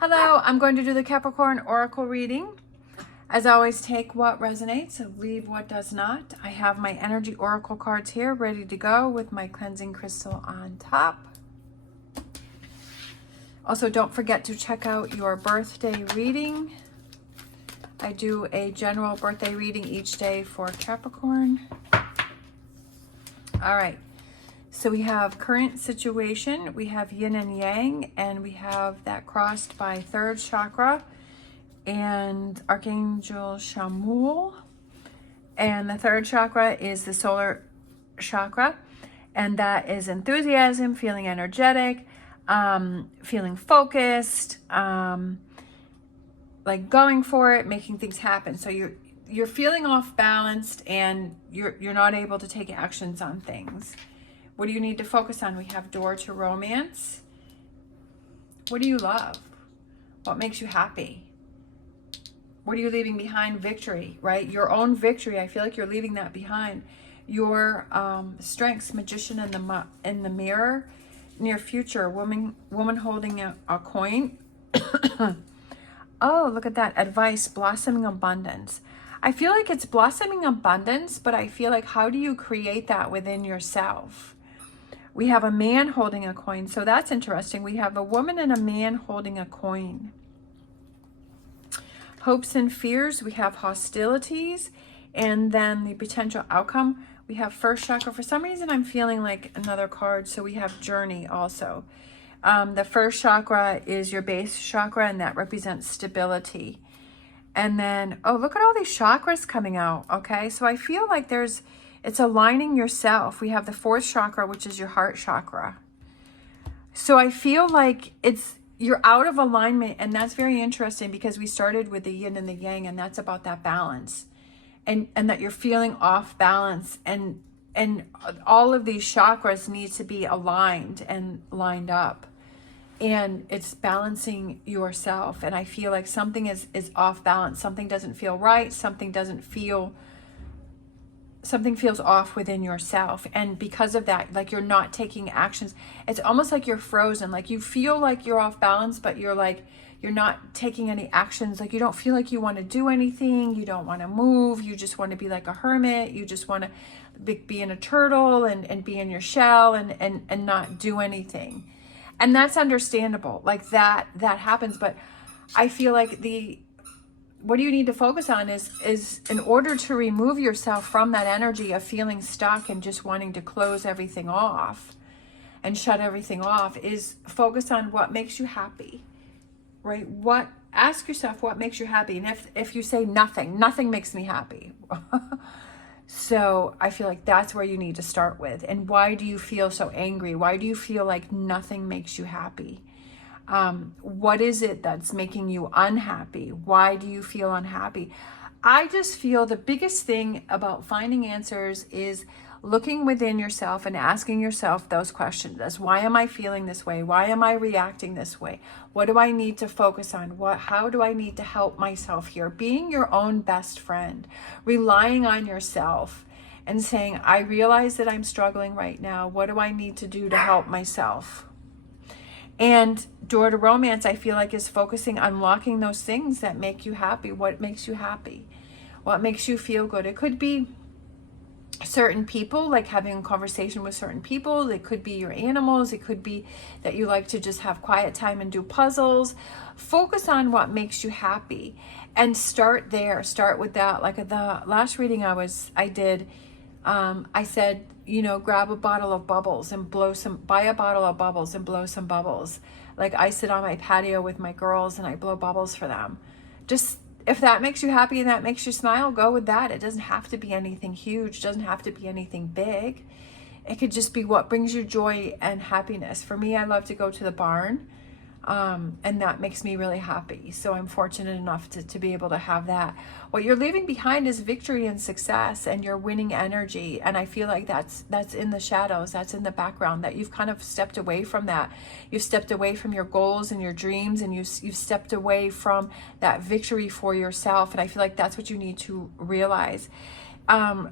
Hello, I'm going to do the Capricorn Oracle reading. As always, take what resonates and leave what does not. I have my energy oracle cards here ready to go with my cleansing crystal on top. Also, don't forget to check out your birthday reading. I do a general birthday reading each day for Capricorn. All right. So we have current situation, we have yin and yang, and we have that crossed by third chakra and Archangel Shamuel. And the third chakra is the solar chakra, and that is enthusiasm, feeling energetic, feeling focused, like going for it, making things happen. So you're feeling off balanced and you're not able to take actions on things. What do you need to focus on? We have door to romance. What do you love? What makes you happy? What are you leaving behind? Victory, right? Your own victory. I feel like you're leaving that behind. Your strengths, magician in the mirror, near future, woman holding a coin. Oh, look at that. Advice, blossoming abundance. I feel like it's blossoming abundance, but I feel like how do you create that within yourself? We have a man holding a coin, so that's interesting. We have a woman and a man holding a coin. Hopes and fears, we have hostilities, and then the potential outcome. We have first chakra. For some reason, I'm feeling like another card, so we have journey also. The first chakra is your base chakra, and that represents stability. And then, oh, look at all these chakras coming out, okay? So I feel like it's aligning yourself. We have the fourth chakra, which is your heart chakra. So I feel like you're out of alignment, and that's very interesting because we started with the yin and the yang, and that's about that balance. And that you're feeling off balance, and all of these chakras need to be aligned and lined up. And it's balancing yourself. And I feel like something is off balance. Something doesn't feel right. Something feels off within yourself. And because of that, like you're not taking actions. It's almost like you're frozen. Like you feel like you're off balance, but you're not taking any actions. Like you don't feel like you want to do anything. You don't want to move. You just want to be like a hermit. You just want to be in a turtle and be in your shell and not do anything. And that's understandable. Like that happens. But I feel like what do you need to focus on is in order to remove yourself from that energy of feeling stuck and just wanting to close everything off and shut everything off, is focus on what makes you happy, right? Ask yourself what makes you happy. And if you say nothing makes me happy. So I feel like that's where you need to start with. And why do you feel so angry? Why do you feel like nothing makes you happy? What is it that's making you unhappy? Why do you feel unhappy? I just feel the biggest thing about finding answers is looking within yourself and asking yourself those questions. As why am I feeling this way? Why am I reacting this way? What do I need to focus on? How do I need to help myself here? Being your own best friend, relying on yourself and saying, I realize that I'm struggling right now. What do I need to do to help myself? And door to romance, I feel like, is focusing on unlocking those things that make you happy. What makes you happy? What makes you feel good? It could be certain people, like having a conversation with certain people. It could be your animals. It could be that you like to just have quiet time and do puzzles. Focus on what makes you happy and start there. Start with that. Like the last reading I did, I said, grab a bottle of bubbles and buy a bottle of bubbles and blow some bubbles. Like I sit on my patio with my girls and I blow bubbles for them. Just, if that makes you happy and that makes you smile, go with that. It doesn't have to be anything huge. It doesn't have to be anything big. It could just be what brings you joy and happiness. For me, I love to go to the barn. And that makes me really happy. So I'm fortunate enough to be able to have that. What you're leaving behind is victory and success and your winning energy. And I feel like that's in the shadows, that's in the background, that you've kind of stepped away from that. You've stepped away from your goals and your dreams, and you've stepped away from that victory for yourself. And I feel like that's what you need to realize.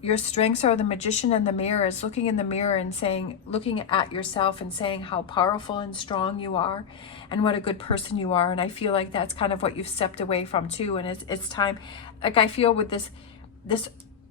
your strengths are the magician and the mirror, is looking in the mirror and looking at yourself and saying how powerful and strong you are and what a good person you are. And I feel like that's kind of what you've stepped away from too. And it's time, like I feel with this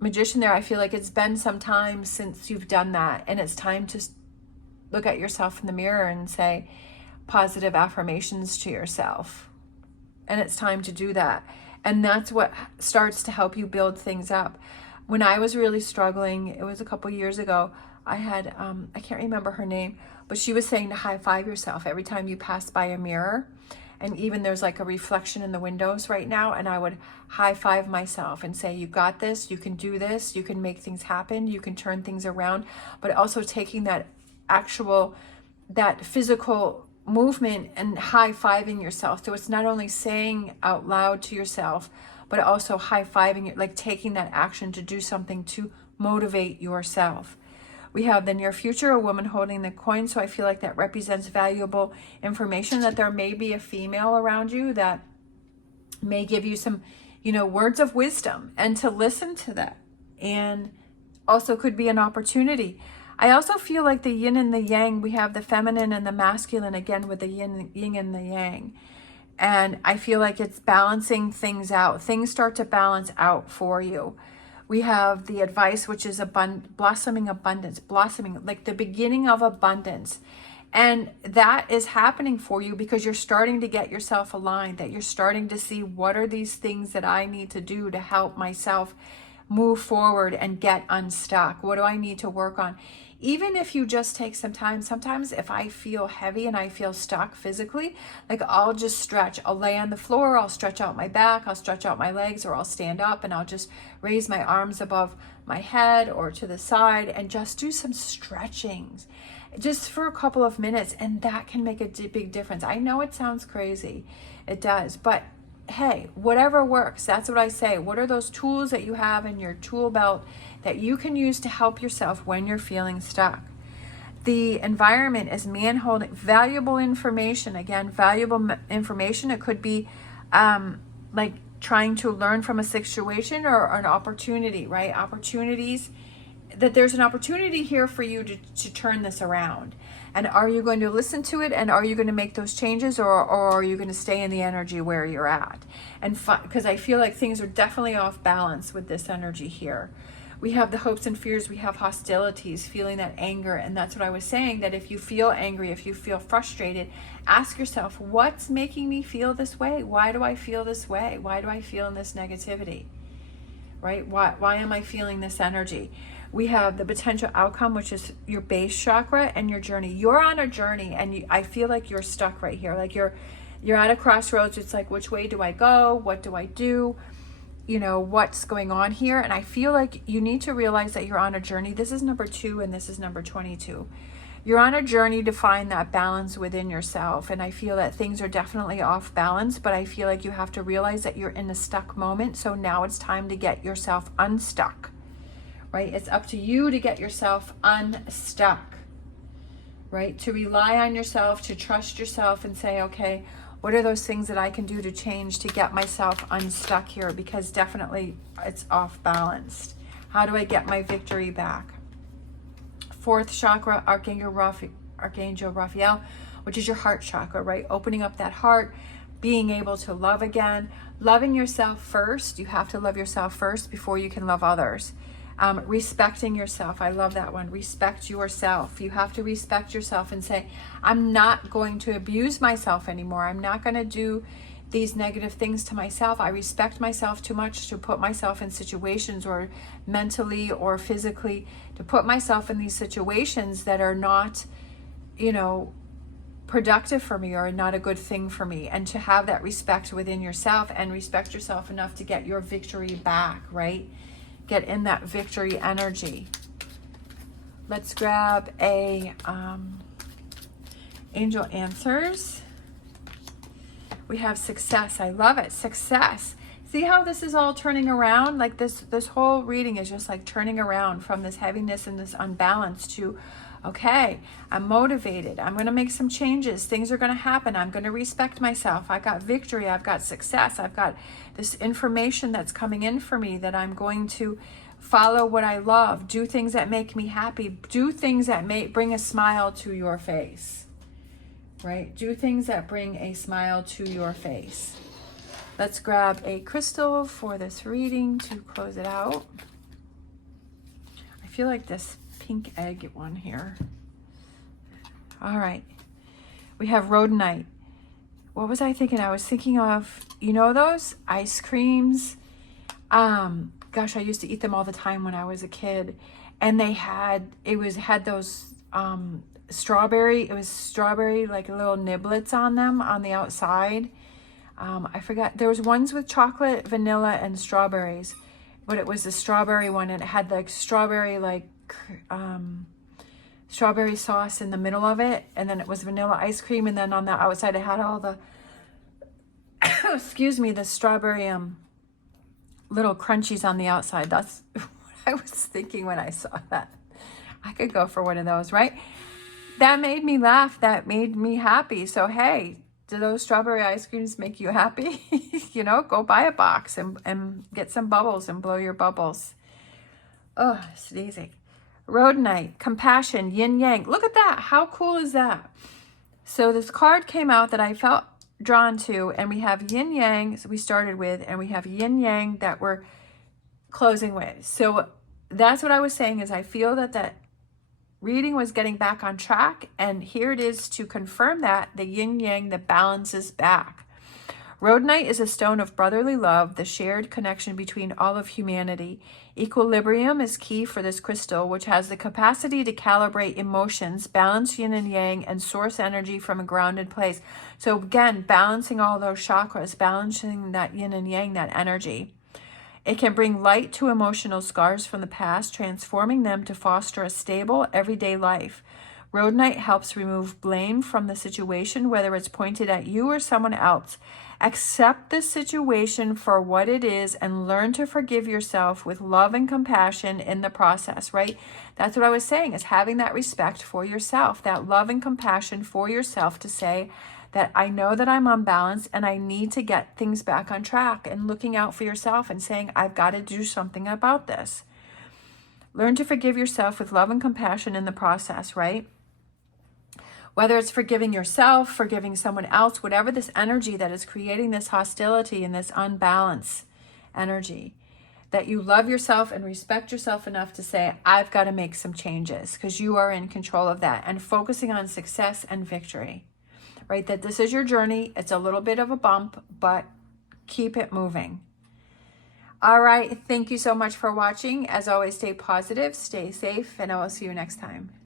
magician there, I feel like it's been some time since you've done that. And it's time to look at yourself in the mirror and say positive affirmations to yourself. And it's time to do that. And that's what starts to help you build things up. When I was really struggling, it was a couple years ago, I had, I can't remember her name, but she was saying to high five yourself every time you pass by a mirror. And even there's like a reflection in the windows right now. And I would high five myself and say, you got this, you can do this, you can make things happen, you can turn things around. But also taking that that physical movement and high-fiving yourself. So it's not only saying out loud to yourself, but also high-fiving, like taking that action to do something to motivate yourself. We have the near future, a woman holding the coin. So I feel like that represents valuable information, that there may be a female around you that may give you some, words of wisdom, and to listen to that. And also could be an opportunity. I also feel like the yin and the yang, we have the feminine and the masculine, again with the yin and the yang. And I feel like it's balancing things out. Things start to balance out for you. We have the advice, which is blossoming abundance, blossoming, like the beginning of abundance. And that is happening for you because you're starting to get yourself aligned, that you're starting to see what are these things that I need to do to help myself move forward and get unstuck. What do I need to work on? Even if you just take some time, sometimes if I feel heavy and I feel stuck physically, like I'll just stretch. I'll lay on the floor, I'll stretch out my back, I'll stretch out my legs, or I'll stand up and I'll just raise my arms above my head or to the side and just do some stretchings just for a couple of minutes. And that can make a big difference. I know it sounds crazy. It does. But hey, whatever works. That's what I say. What are those tools that you have in your tool belt that you can use to help yourself when you're feeling stuck? The environment is man holding valuable information. Again, valuable information. It could be like trying to learn from a situation or an opportunity, right? Opportunities, that there's an opportunity here for you to turn this around. And are you going to listen to it? And are you going to make those changes, or are you going to stay in the energy where you're at? And because I feel like things are definitely off balance with this energy here. We have the hopes and fears. We have hostilities, feeling that anger. And that's what I was saying, that if you feel angry, if you feel frustrated, ask yourself, what's making me feel this way? Why do I feel this way? Why do I feel in this negativity? Right? Why am I feeling this energy? We have the potential outcome, which is your base chakra and your journey. You're on a journey, and I feel like you're stuck right here. Like you're at a crossroads. It's like, which way do I go? What do I do? What's going on here? And I feel like you need to realize that you're on a journey. This is number 2 and this is number 22. You're on a journey to find that balance within yourself. And I feel that things are definitely off balance, but I feel like you have to realize that you're in a stuck moment. So now it's time to get yourself unstuck, right? It's up to you to get yourself unstuck, right? To rely on yourself, to trust yourself and say, okay, what are those things that I can do to change to get myself unstuck here? Because definitely it's off balanced. How do I get my victory back? 4th chakra, Archangel Raphael, which is your heart chakra, right? Opening up that heart, being able to love again, loving yourself first. You have to love yourself first before you can love others. Respecting yourself. I love that one. Respect yourself. You have to respect yourself and say, I'm not going to abuse myself anymore. I'm not going to do these negative things to myself. I respect myself too much to put myself in situations, or mentally or physically, to put myself in these situations that are not, productive for me or not a good thing for me. And to have that respect within yourself and respect yourself enough to get your victory back, right? Get in that victory energy. Let's grab a angel answers. We have success. I love it. Success. See how this is all turning around? Like this whole reading is just like turning around from this heaviness and this unbalance to, okay, I'm motivated. I'm going to make some changes. Things are going to happen. I'm going to respect myself. I got victory. I've got success. I've got this information that's coming in for me that I'm going to follow what I love, do things that make me happy, do things that bring a smile to your face, right? Do things that bring a smile to your face. Let's grab a crystal for this reading to close it out. I feel like this pink egg one here. All right. We have rhodonite. What was I thinking? I was thinking of, you know, those ice creams. Gosh, I used to eat them all the time when I was a kid. And they had those strawberry, like little niblets on them on the outside. I forgot. There was ones with chocolate, vanilla, and strawberries. But it was the strawberry one, and it had like strawberry sauce in the middle of it, and then it was vanilla ice cream, and then on the outside it had all the excuse me, the strawberry little crunchies on the outside. That's what I was thinking when I saw that. I could go for one of those, right? That made me laugh. That made me happy. So hey, do those strawberry ice creams make you happy? You know, go buy a box and get some bubbles and blow your bubbles. Oh, sneezing. Rhodonite, compassion, yin yang. Look at that. How cool is that? So this card came out that I felt drawn to, and we have yin yang we started with, and we have yin yang that we're closing with. So that's what I was saying, is I feel that reading was getting back on track, and here it is to confirm that the yin yang that balances back. Rhodonite is a stone of brotherly love, the shared connection between all of humanity. Equilibrium is key for this crystal, which has the capacity to calibrate emotions, balance yin and yang, and source energy from a grounded place. So again, balancing all those chakras, balancing that yin and yang, that energy. It can bring light to emotional scars from the past, transforming them to foster a stable, everyday life. Rhodonite helps remove blame from the situation, whether it's pointed at you or someone else. Accept the situation for what it is and learn to forgive yourself with love and compassion in the process, right? That's what I was saying, is having that respect for yourself, that love and compassion for yourself, to say that I know that I'm unbalanced and I need to get things back on track, and looking out for yourself and saying, I've got to do something about this. Learn to forgive yourself with love and compassion in the process, right? Whether it's forgiving yourself, forgiving someone else, whatever this energy that is creating this hostility and this unbalance energy, that you love yourself and respect yourself enough to say, I've got to make some changes, because you are in control of that, and focusing on success and victory, right? That this is your journey. It's a little bit of a bump, but keep it moving. All right. Thank you so much for watching. As always, stay positive, stay safe, and I will see you next time.